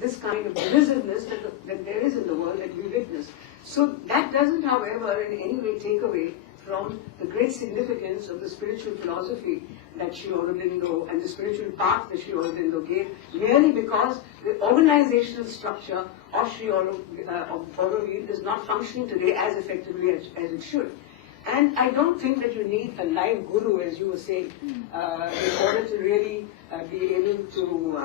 this kind of divisiveness that there is in the world that we witness. So that doesn't, however, in any way take away from the great significance of the spiritual philosophy that Sri Aurobindo and the spiritual path that Sri Aurobindo gave, merely because the organizational structure of Sri Aurobindo is not functioning today as effectively as it should. And I don't think that you need a live guru, as you were saying, in order to really be able to,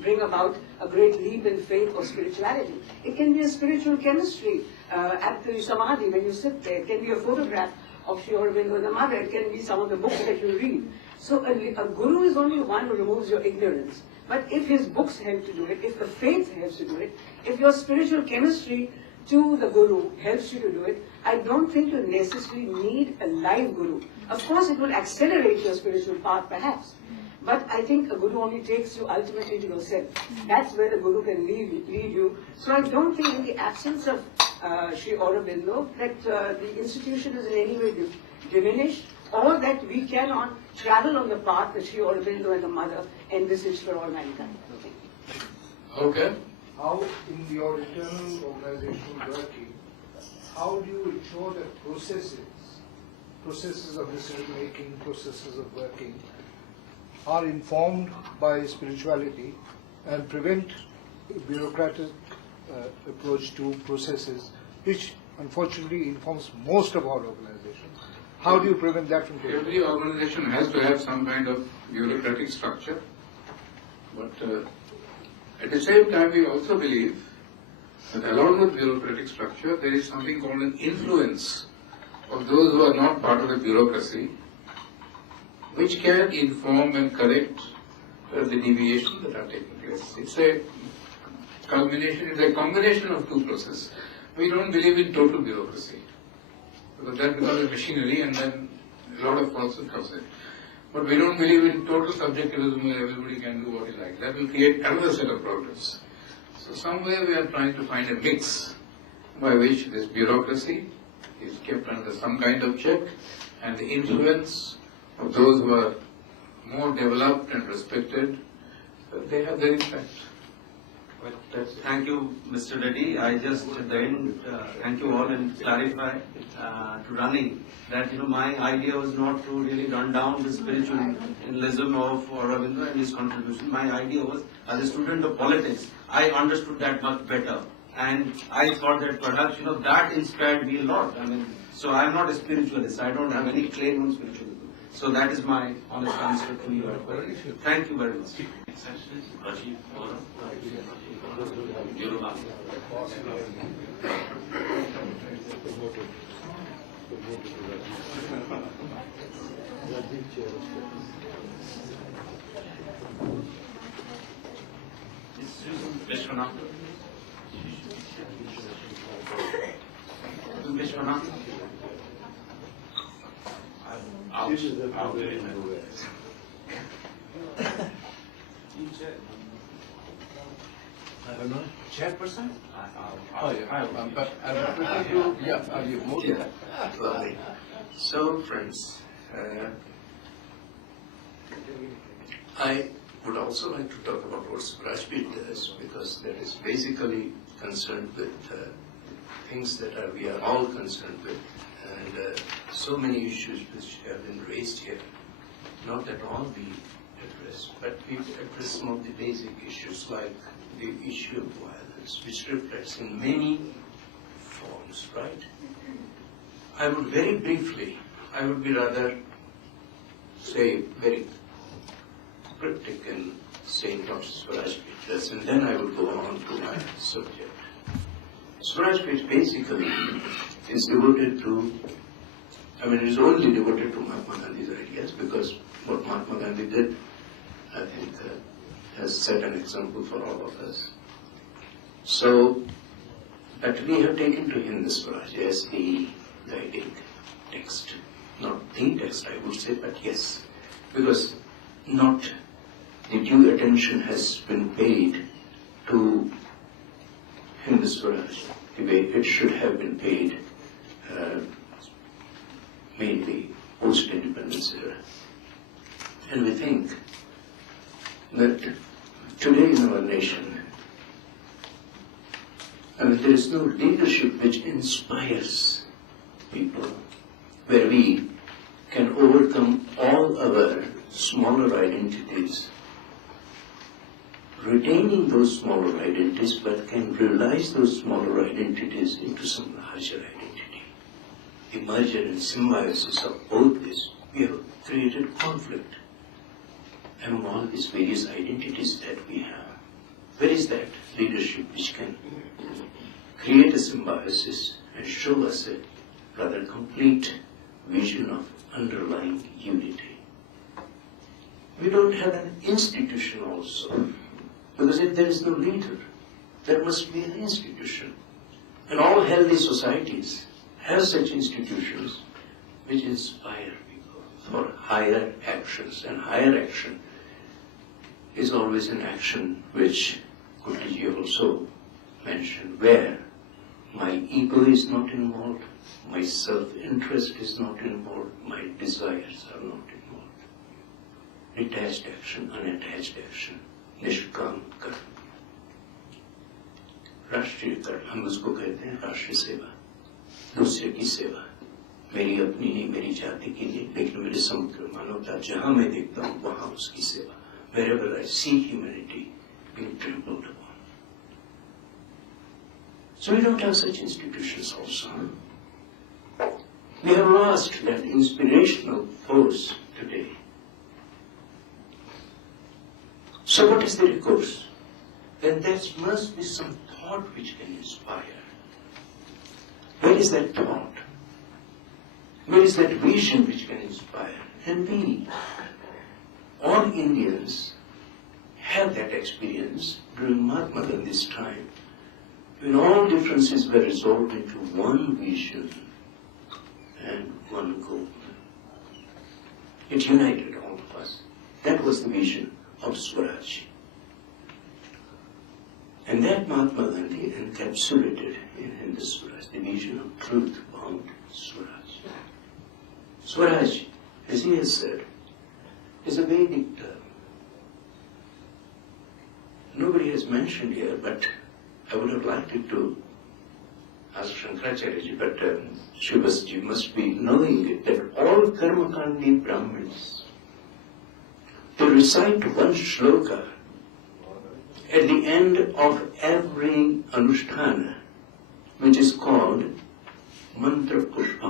bring about a great leap in faith or spirituality. It can be a spiritual chemistry at the Samadhi when you sit there. It can be a photograph of Sri Aurobindo and the mother. It can be some of the books that you read. So a guru is only one who removes your ignorance. But if his books help to do it, if the faith helps to do it, if your spiritual chemistry to the guru helps you to do it, I don't think you necessarily need a live guru. Of course, it will accelerate your spiritual path, perhaps. But I think a guru only takes you ultimately to yourself. That's where the guru can lead you. So I don't think in the absence of Sri Aurobindo that the institution is in any way diminished, or that we cannot travel on the path that Sri Aurobindo and the mother envisaged for all mankind. Okay. How in your internal organizational working, how do you ensure that processes of decision making, processes of working are informed by spirituality and prevent bureaucratic approach to processes, which unfortunately informs most of our organizations? How do you prevent that from taking place? Every organization has to have some kind of bureaucratic structure, but at the same time we also believe that along with bureaucratic structure there is something called an influence of those who are not part of the bureaucracy, which can inform and correct the deviations that are taking place. It's a combination of two processes. We don't believe in total bureaucracy, because that becomes a machinery and then a lot of falsehood comes in. But we don't believe in total subjectivism where everybody can do what he likes. That will create another set of problems. So somewhere we are trying to find a mix by which this bureaucracy is kept under some kind of check, and the influence of those who are more developed and respected, they have their impact. Thank you, Mr. Reddy. I just then thank you all and clarify to Rani that my idea was not to really run down the spiritualism of Aurobindo and his contribution. My idea was, as a student of politics, I understood that much better, and I thought that perhaps that inspired me a lot. So I'm not a spiritualist. I don't have any claim on spiritualism. So that is my honest answer to your question. Thank you very much. Rajeev Vohra. Vishwanath. Vishwanath. Out there in I don't know. Chairperson? So, friends, I would also like to talk about what Rajbeet does, because that is basically concerned with things that we are all concerned with, and so many issues which have been raised here, not at all be addressed, but we address some of the basic issues like the issue of violence, which reflects in many forms, right? I would very briefly, I would be rather, say, very cryptic in saying what Swarajpeet does, and then I will go on to my subject. Swarajpeet basically is devoted to, is only devoted to Mahatma Gandhi's ideas, because what Mahatma Gandhi did, I think, has set an example for all of us. So, but we have taken to him this Swaraj as the guiding text. Not the text, I would say, but yes. Because not the due attention has been paid to Hindu Swaraj the way it should have been paid, mainly post-independence era. And we think that today in our nation, there is no leadership which inspires people, where we can overcome all our smaller identities, retaining those smaller identities, but can realize those smaller identities into some larger identity. The merger and symbiosis of both these, we have created conflict among all these various identities that we have. Where is that leadership which can create a symbiosis and show us a rather complete vision of underlying unity? We don't have an institution also, because if there is no leader, there must be an institution. And all healthy societies have such institutions which inspire people for higher actions. And higher action is always an action which Kunti also mentioned, where my ego is not involved, my self-interest is not involved, my desires are not involved. Detached action, unattached action, निष्काम कर्म, राष्ट्रीय कर्म, हम उसको कहते हैं राष्ट्रीय सेवा, दूसरे की सेवा, मेरी अपनी नहीं, मेरी जाति की नहीं, लेकिन मेरे समग्र मानवता जहां मैं देखता हूं वहां उसकी सेवा. Wherever I see humanity being trampled upon. So we don't have such institutions also. We have lost that inspirational force today. So what is the recourse? Then there must be some thought which can inspire. Where is that thought? Where is that vision which can inspire? And we, all Indians, have that experience during Mahatma Gandhi's time, when all differences were resolved into one vision and one goal. It united all of us. That was the vision of Swaraj. And that Mahatma Gandhi encapsulated in Hindu Swaraj, the vision of truth-bound Swaraj. Swaraj, as he has said, is a Vedic term. Nobody has mentioned here, but I would have liked it to ask Shankaracharya, but Shivasji must be knowing it, that all Karmakandi Brahmins, they recite one shloka at the end of every anushtana, which is called Mantra Pushpam.